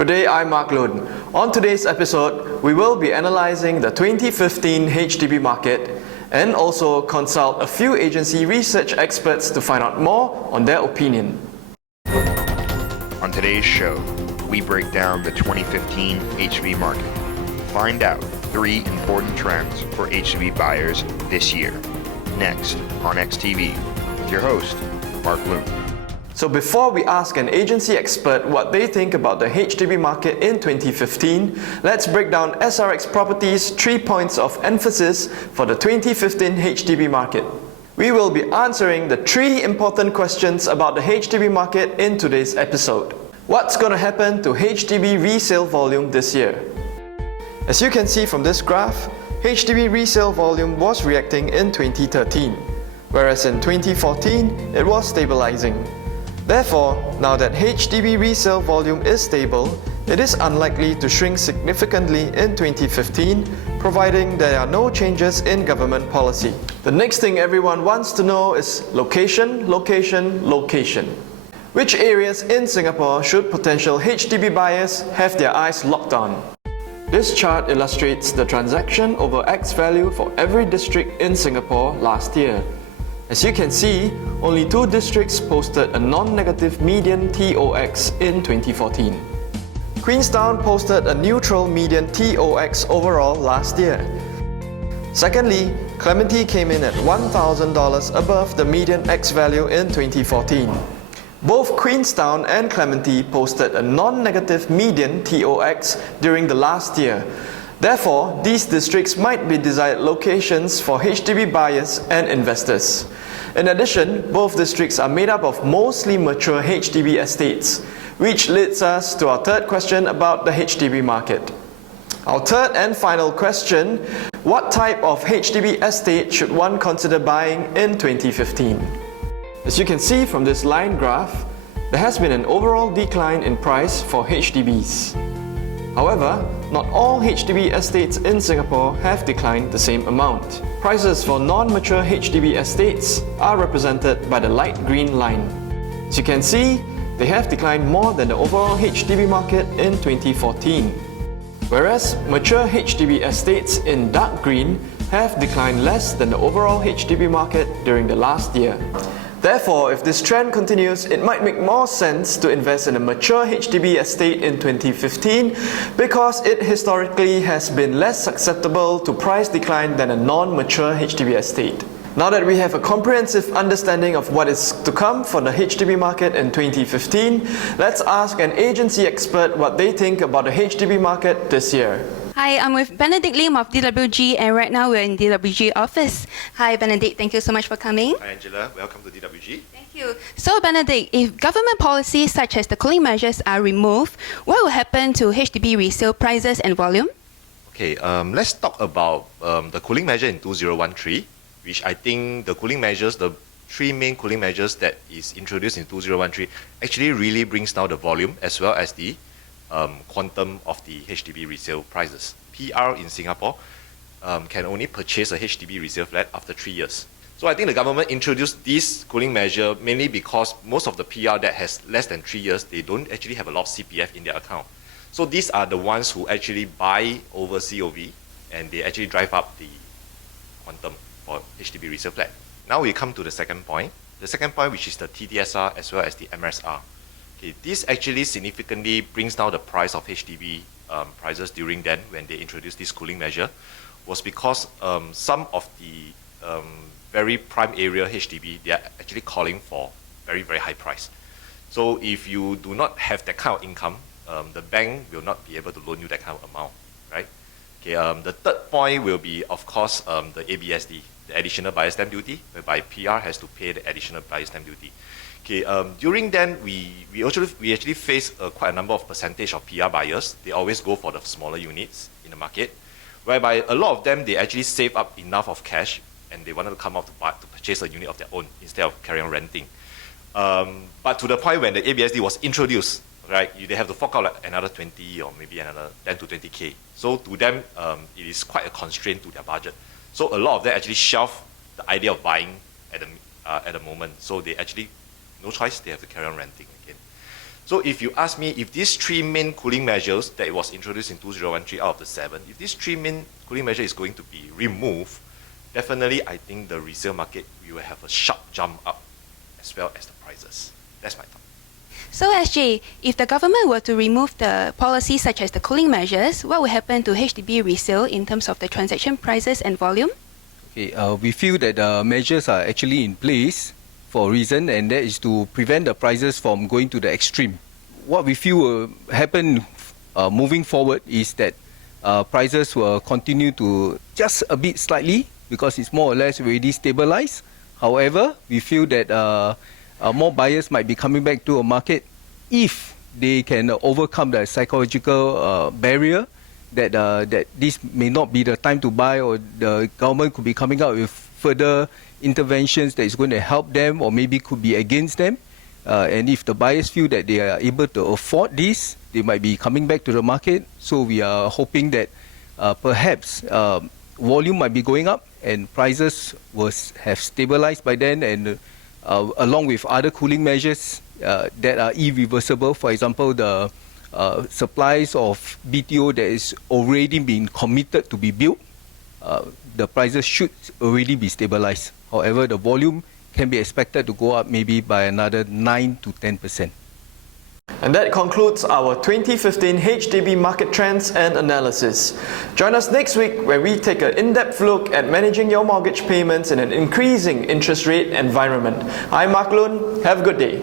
Good day, I'm Mark Lund. On today's episode, we will be analysing the 2015 HDB market and also consult a few agency research experts to find out more on their opinion. On today's show, we break down the 2015 HDB market. Find out 3 important trends for HDB buyers this year. Next on XTV with your host, Mark Lund. So before we ask an agency expert what they think about the HDB market in 2015, let's break down SRX Property's 3 points of emphasis for the 2015 HDB market. We will be answering the 3 important questions about the HDB market in today's episode. What's going to happen to HDB resale volume this year? As you can see from this graph, HDB resale volume was reacting in 2013, whereas in 2014 it was stabilizing. Therefore, now that HDB resale volume is stable, it is unlikely to shrink significantly in 2015, providing there are no changes in government policy. The next thing everyone wants to know is location, location, location. Which areas in Singapore should potential HDB buyers have their eyes locked on? This chart illustrates the transaction over X value for every district in Singapore last year. As you can see, only 2 districts posted a non-negative median TOX in 2014. Queenstown posted a neutral median TOX overall last year. Secondly, Clementi came in at $1,000 above the median X value in 2014. Both Queenstown and Clementi posted a non-negative median TOX during the last year. Therefore, these districts might be desired locations for HDB buyers and investors. In addition, both districts are made up of mostly mature HDB estates, which leads us to our third question about the HDB market. Our third and final question: what type of HDB estate should one consider buying in 2015? As you can see from this line graph, there has been an overall decline in price for HDBs. However, not all HDB estates in Singapore have declined the same amount. Prices for non-mature HDB estates are represented by the light green line. As you can see, they have declined more than the overall HDB market in 2014. Whereas mature HDB estates in dark green have declined less than the overall HDB market during the last year. Therefore, if this trend continues, it might make more sense to invest in a mature HDB estate in 2015 because it historically has been less susceptible to price decline than a non-mature HDB estate. Now that we have a comprehensive understanding of what is to come for the HDB market in 2015, let's ask an agency expert what they think about the HDB market this year. Hi, I'm with Benedict Lim of DWG, and right now we're in DWG office. Hi Benedict, thank you so much for coming. Hi Angela, welcome to DWG. Thank you. So Benedict, if government policies such as the cooling measures are removed, what will happen to HDB resale prices and volume? Okay, let's talk about the cooling measure in 2013, which I think the cooling measures, the 3 main cooling measures that is introduced in 2013 actually really brings down the volume as well as the quantum of the HDB resale prices. PR in Singapore can only purchase a HDB resale flat after 3 years. So I think the government introduced this cooling measure mainly because most of the PR that has less than 3 years, they don't actually have a lot of CPF in their account. So these are the ones who actually buy over COV and they actually drive up the quantum for HDB resale flat. Now we come to the second point. The second point, which is the TDSR as well as the MRSR. Okay, this actually significantly brings down the price of HDB prices during then when they introduced this cooling measure, was because some of the very prime area HDB, they are actually calling for very, very high price. So if you do not have that kind of income, the bank will not be able to loan you that kind of amount, right? Okay, the third point will be, of course, the ABSD, the additional buyer stamp duty, whereby PR has to pay the additional buyer stamp duty. Okay, during then, we actually face quite a number of percentage of PR buyers. They always go for the smaller units in the market, whereby a lot of them, they actually save up enough of cash and they wanted to come out to purchase a unit of their own instead of carrying on renting. But to the point when the ABSD was introduced, right, they have to fork out like another 20 or maybe another 10 to 20K. So to them, it is quite a constraint to their budget. So a lot of them actually shelve the idea of buying at the moment. So they actually, no choice, they have to carry on renting again. So if you ask me if these three main cooling measures that was introduced in 2013 out of the 7, if these three main cooling measures is going to be removed, definitely I think the resale market will have a sharp jump up as well as the prices. That's my thought. So SJ, if the government were to remove the policies such as the cooling measures, what will happen to HDB resale in terms of the transaction prices and volume? Okay, we feel that the measures are actually in place for a reason, and that is to prevent the prices from going to the extreme. What we feel will happen moving forward is that prices will continue to just a bit slightly because it's more or less already stabilized. However, we feel that more buyers might be coming back to a market if they can overcome the psychological barrier that this may not be the time to buy, or the government could be coming out with further interventions that is going to help them or maybe could be against them. And if the buyers feel that they are able to afford this, they might be coming back to the market. So we are hoping that perhaps volume might be going up and prices will have stabilized by then, and along with other cooling measures that are irreversible. For example, the supplies of BTO that is already been committed to be built, the prices should already be stabilized. However, the volume can be expected to go up maybe by another 9 to 10%. And that concludes our 2015 HDB market trends and analysis. Join us next week where we take an in-depth look at managing your mortgage payments in an increasing interest rate environment. I'm Mark Lun. Have a good day.